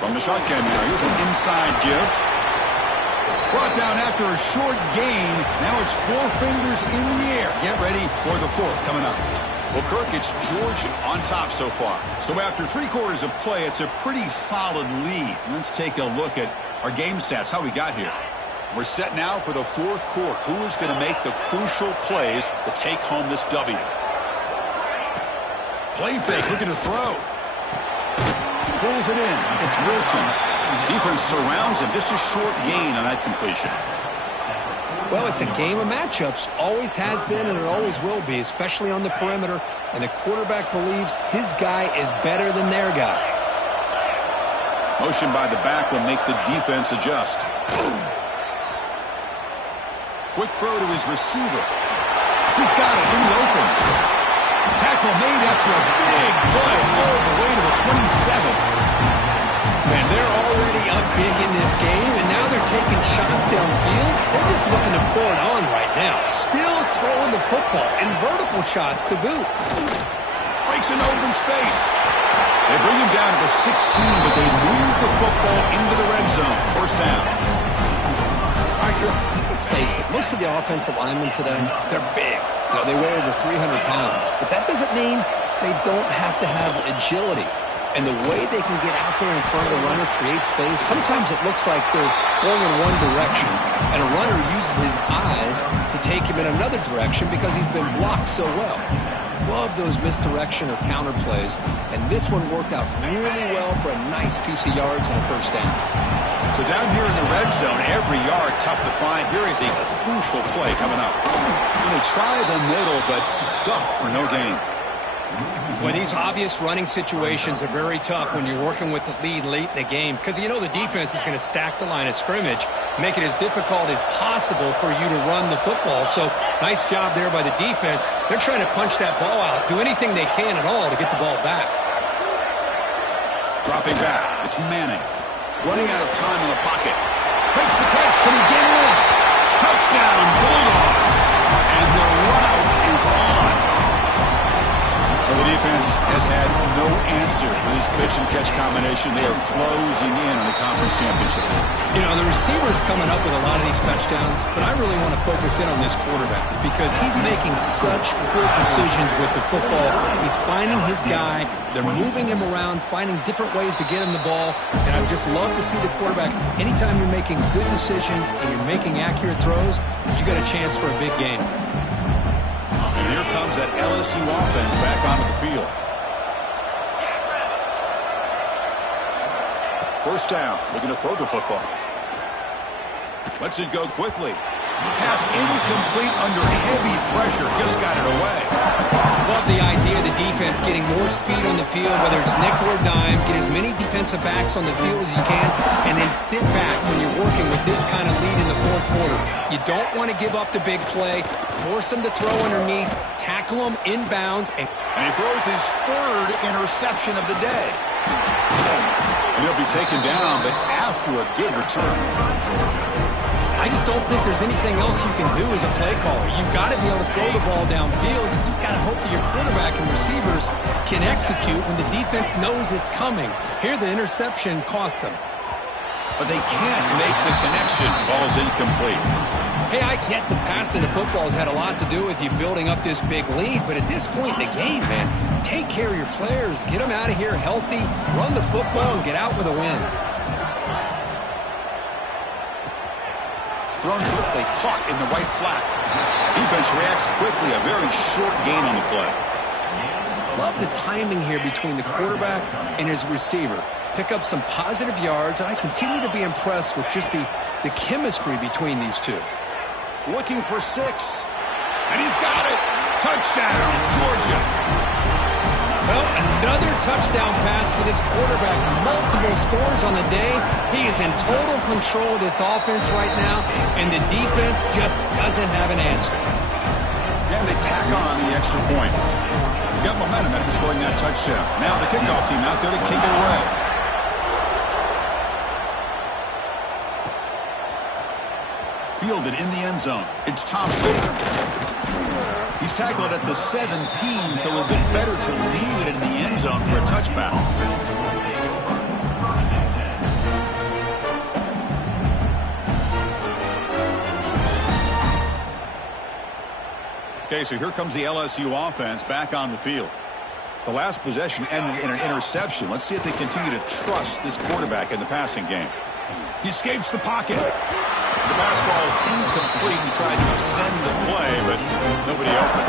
From the shotgun now, here's an inside give. Brought down after a short gain. Now it's 4 fingers in the air. Get ready for the 4th coming up. Well, Kirk, it's Georgia on top so far. So after 3 quarters of play, it's a pretty solid lead. Let's take a look at our game stats, how we got here. We're set now for the 4th quarter. Who is going to make the crucial plays to take home this W? Play fake, looking to throw. Pulls it in. It's Wilson. Defense surrounds him. Just a short gain on that completion. Well, it's a game of matchups. Always has been and it always will be, especially on the perimeter. And the quarterback believes his guy is better than their guy. Motion by the back will make the defense adjust. Quick throw to his receiver. He's got it in the open. Tackle made after a big play all the way to the 27. Man, they're already up big in this game, and now they're taking shots downfield. They're just looking to pour it on right now. Still throwing the football, and vertical shots to boot. Breaks an open space. They bring him down to the 16, but they move the football into the red zone. First down. All right, Chris, let's face it. Most of the offensive linemen today, they're big. You know, they weigh over 300 pounds. But that doesn't mean they don't have to have agility. And the way they can get out there in front of the runner, create space, sometimes it looks like they're going in one direction, and a runner uses his eyes to take him in another direction because he's been blocked so well. Love those misdirection or counter plays, and this one worked out really well for a nice piece of yards and a first down. So down here in the red zone, every yard tough to find. Here is a crucial play coming up. And they try the middle, but stuck for no gain. Well, these obvious running situations are very tough when you're working with the lead late in the game because you know the defense is going to stack the line of scrimmage, make it as difficult as possible for you to run the football. So nice job there by the defense. They're trying to punch that ball out, do anything they can at all to get the ball back. Dropping back. It's Manning. Running out of time in the pocket. Makes the catch. Can he get in? Touchdown, Bulldogs. And the route is on. Well, the defense has had no answer with this pitch-and-catch combination. They are closing in on the conference championship. You know, the receiver's coming up with a lot of these touchdowns, but I really want to focus in on this quarterback because he's making such good decisions with the football. He's finding his guy. They're moving him around, finding different ways to get him the ball, and I just love to see the quarterback. Anytime you're making good decisions and you're making accurate throws, you got a chance for a big game. And here comes that LSU offense back onto the field. First down, looking to throw the football. Lets it go quickly. Pass incomplete under heavy pressure. Just got it away. Love the idea of the defense getting more speed on the field, whether it's nickel or dime. Get as many defensive backs on the field as you can, and then sit back when you're working with this kind of lead in the 4th quarter. You don't want to give up the big play. Force them to throw underneath. Tackle them inbounds. And he throws his 3rd interception of the day. And he'll be taken down, but after a good return. I just don't think there's anything else you can do as a play caller. You've got to be able to throw the ball downfield. You just got to hope that your quarterback and receivers can execute when the defense knows it's coming. Here, the interception cost them. But they can't make the connection. Ball's incomplete. Hey, I get the passing of football has had a lot to do with you building up this big lead, but at this point in the game, man, take care of your players. Get them out of here healthy, run the football, and get out with a win. Thrown quickly, caught in the right flat. Defense reacts quickly, a very short gain on the play. Love the timing here between the quarterback and his receiver. Pick up some positive yards, and I continue to be impressed with just the chemistry between these two. Looking for 6. And he's got it. Touchdown, Georgia. Well, another touchdown pass for this quarterback. Multiple scores on the day. He is in total control of this offense right now, and the defense just doesn't have an answer. And they tack on the extra point. You got momentum after scoring that touchdown. Now the kickoff team out there to kick it away. Fielded in the end zone. It's Thompson. He's tackled at the 17, so it would have been better to leave it in the end zone for a touchback. Okay, so here comes the LSU offense back on the field. The last possession ended in an interception. Let's see if they continue to trust this quarterback in the passing game. He escapes the pocket. The pass ball is incomplete. He tried to extend the play, but nobody open.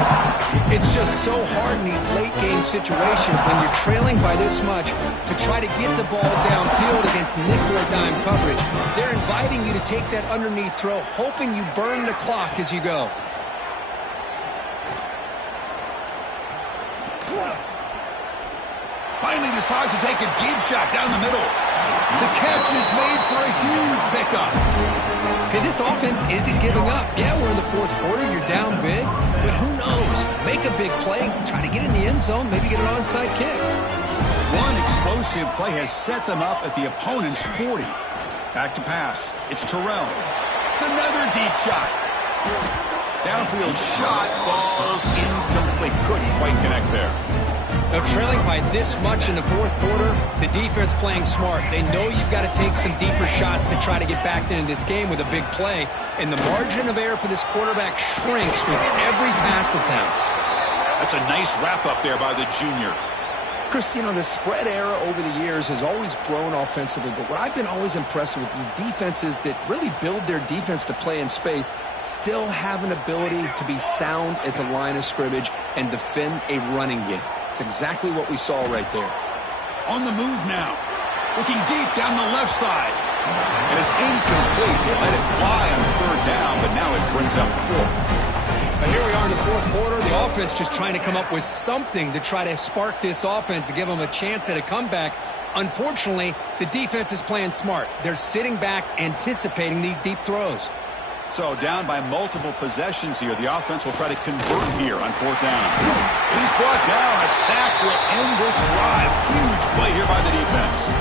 It's just so hard in these late game situations when you're trailing by this much to try to get the ball downfield against nickel or dime coverage. They're inviting you to take that underneath throw, hoping you burn the clock as you go. Finally decides to take a deep shot down the middle. The catch is made for a huge pickup. Hey, this offense isn't giving up. Yeah, we're in the fourth quarter. You're down big. But who knows? Make a big play. Try to get in the end zone. Maybe get an onside kick. One explosive play has set them up at the opponent's 40. Back to pass. It's Terrell. It's another deep shot. Downfield shot falls incomplete. Couldn't quite connect there. Now, trailing by this much in the fourth quarter, the defense playing smart. They know you've got to take some deeper shots to try to get back into this game with a big play. And the margin of error for this quarterback shrinks with every pass attempt. That's a nice wrap-up there by the junior. Chris, you know, the spread era over the years has always grown offensively, but what I've been always impressed with defenses that really build their defense to play in space still have an ability to be sound at the line of scrimmage and defend a running game. It's exactly what we saw right there. On the move now. Looking deep down the left side. And it's incomplete. They let it fly on third down, but now it brings up fourth. But here we are in the fourth quarter. The offense just trying to come up with something to try to spark this offense to give them a chance at a comeback. Unfortunately, the defense is playing smart. They're sitting back, anticipating these deep throws. So down by multiple possessions here. The offense will try to convert here on fourth down. He's brought down. A sack will end this drive. Huge play here by the defense.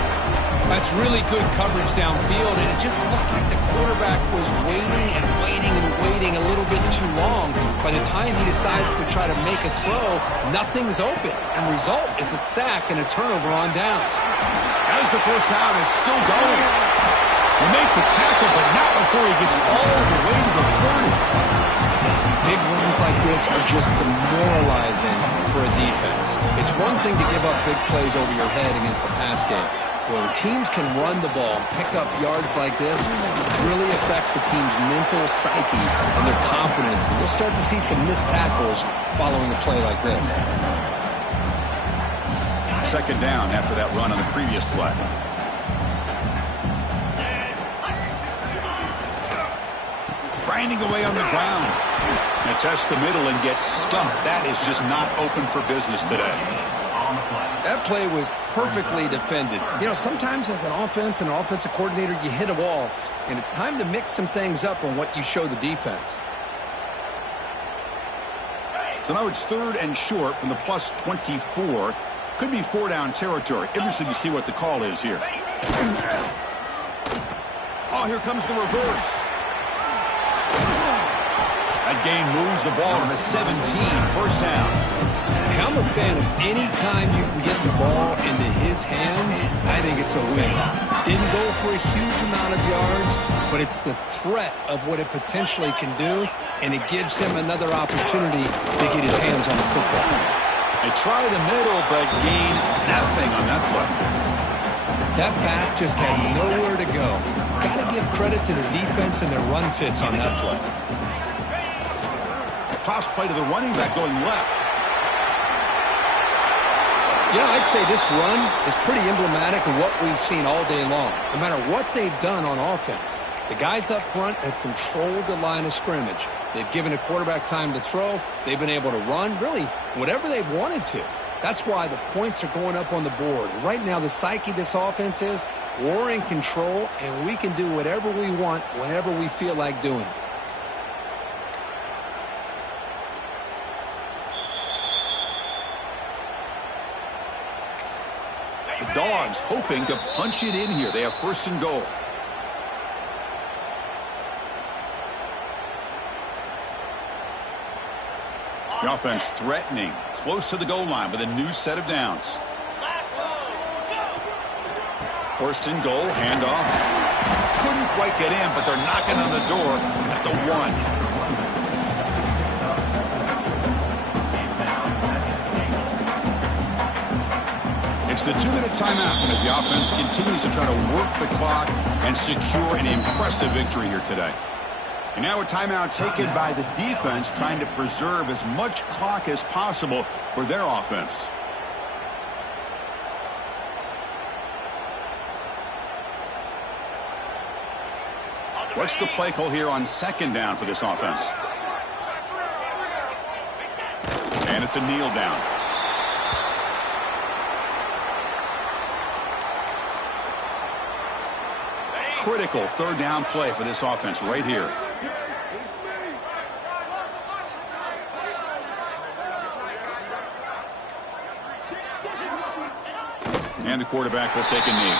That's really good coverage downfield, and it just looked like the quarterback was waiting and waiting and waiting a little bit too long. By the time he decides to try to make a throw, nothing's open. And the result is a sack and a turnover on downs. As the first down is still going. He make the tackle, but not before he gets all the way to the 30. Big runs like this are just demoralizing for a defense. It's one thing to give up big plays over your head against the pass game. When teams can run the ball, pick up yards like this, it really affects the team's mental psyche and their confidence. And you'll start to see some missed tackles following a play like this. Second down after that run on the previous play. Grinding away on the ground. And tests the middle and gets stumped. That is just not open for business today. That play was perfectly defended. You know, sometimes as an offense and an offensive coordinator, you hit a wall, and it's time to mix some things up on what you show the defense. So now it's third and short from the plus 24. Could be four-down territory. Interesting to see what the call is here. Oh, here comes the reverse. That gain moves the ball to the 17. First down. I'm a fan of any time you can get the ball into his hands, I think it's a win. Didn't go for a huge amount of yards, but it's the threat of what it potentially can do, and it gives him another opportunity to get his hands on the football. They try the middle, but gain nothing on that play. That back just had nowhere to go. Got to give credit to the defense and their run fits on that play. Toss play to the running back going left. You know, I'd say this run is pretty emblematic of what we've seen all day long. No matter what they've done on offense, the guys up front have controlled the line of scrimmage. They've given a quarterback time to throw. They've been able to run, really, whatever they've wanted to. That's why the points are going up on the board. Right now, the psyche of this offense is we're in control, and we can do whatever we want whenever we feel like doing it. The Dogs hoping to punch it in here. They have first and goal. The offense threatening, close to the goal line with a new set of downs. First and goal, handoff. Couldn't quite get in, but they're knocking on the door at the 1. It's the 2-minute timeout as the offense continues to try to work the clock and secure an impressive victory here today. And now a timeout taken by the defense, trying to preserve as much clock as possible for their offense. What's the play call here on second down for this offense? And it's a kneel down. Critical third down play for this offense right here. And the quarterback will take a knee.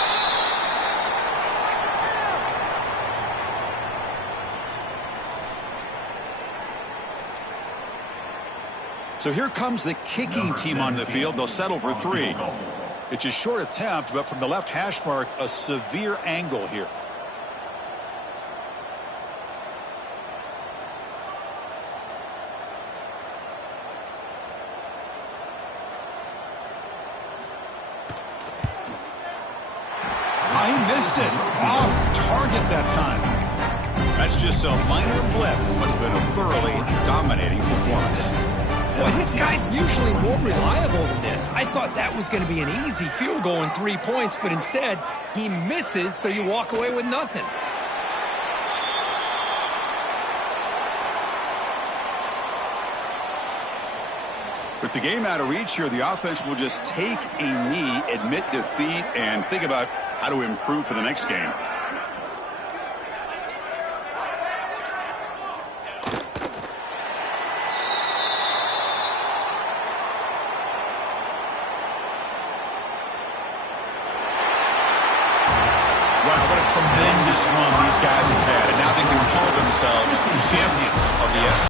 So here comes the kicking team on the field. They'll settle for 3. It's a short attempt, but from the left hash mark, a severe angle here. He missed it. Off target that time. That's just a minor blip. What's been a thoroughly dominating performance. Boy, this guy's usually more reliable than this. I thought that was going to be an easy field goal and 3 points, but instead, he misses, so you walk away with nothing. With the game out of reach here, the offense will just take a knee, admit defeat, and think about how to improve for the next game. Wow, what a tremendous run these guys have had, and now they can call themselves champions of the SEC.